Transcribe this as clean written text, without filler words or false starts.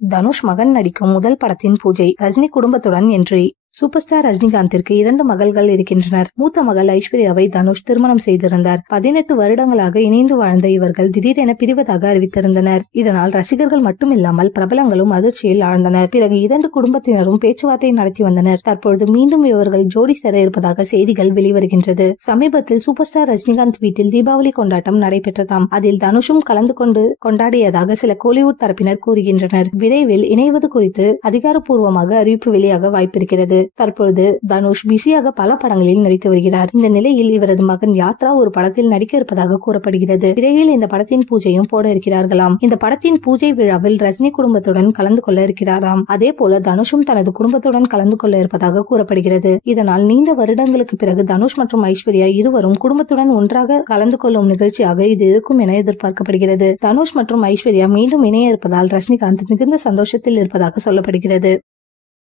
தனுஷ் மகன் நடிக்கும் முதல் படத்தின் பூஜை, ரஜினி குடும்பத்துடன் என்ட்ரி. சூப்பர் ஸ்டார் ரஜினிகாந்திற்கு 2 மகள்கள் இருக்கின்றனர். மூத்த மகள் ஐஸ்வர்யாவை தனுஷ் திருமணம் செய்திருந்தார். 18 வருடங்களாக இணைந்து வாழ்ந்த இவர்கள் திடீரென பிரிவதாக அறிவித்திருந்தனர். இதனால் ரசிகர்கள் மட்டுமில்லாமல் பிரபலங்களும் அதிர்ச்சியில் ஆழ்ந்தனர். பிறகு 2 குடும்பத்தினரும் பேச்சுவார்த்தை நடத்தி வந்தனர். தற்பொழுது மீண்டும் இவர்கள் ஜோடி சேர இருப்பதாக செய்திகள் வெளிவருகின்றது. சமீபத்தில் சூப்பர் ஸ்டார் ரஜினிகாந்த் வீட்டில் தீபாவளி கொண்டாட்டம் நடைபெற்றதாம். அதில் தனுஷும் கலந்து கொண்டு கொண்டாடியதாக சில கோலிவுட் தரப்பினர் கூறுகின்றனர். விரைவில் இணைவது குறித்து அதிகாரப்பூர்வமாக அறிவிப்பு வெளியாக வாய்ப்பிருக்கிறது. தற்பொழுது தனுஷ் பிஸியாக பல படங்களில் நடித்து வருகிறார். இந்த நிலையில் இவரது மகன் யாத்ரா ஒரு படத்தில் நடிக்க இருப்பதாக கூறப்படுகிறது. விரைவில் இந்த படத்தின் பூஜையும் போட இருக்கிறார்களாம். இந்த படத்தின் பூஜை விழாவில் ரஜினி குடும்பத்துடன் கலந்து கொள்ள இருக்கிறாராம். அதே போல தனுஷும் தனது குடும்பத்துடன் கலந்து கொள்ள இருப்பதாக கூறப்படுகிறது. இதனால் நீண்ட வருடங்களுக்கு பிறகு தனுஷ் மற்றும் ஐஸ்வர்யா இருவரும் குடும்பத்துடன் ஒன்றாக கலந்து கொள்ளும் நிகழ்ச்சியாக இது இருக்கும் என எதிர்பார்க்கப்படுகிறது. தனுஷ் மற்றும் ஐஸ்வர்யா மீண்டும் இணைய இருப்பதால் ரஜினிகாந்த் மிகுந்த சந்தோஷத்தில் இருப்பதாக சொல்லப்படுகிறது.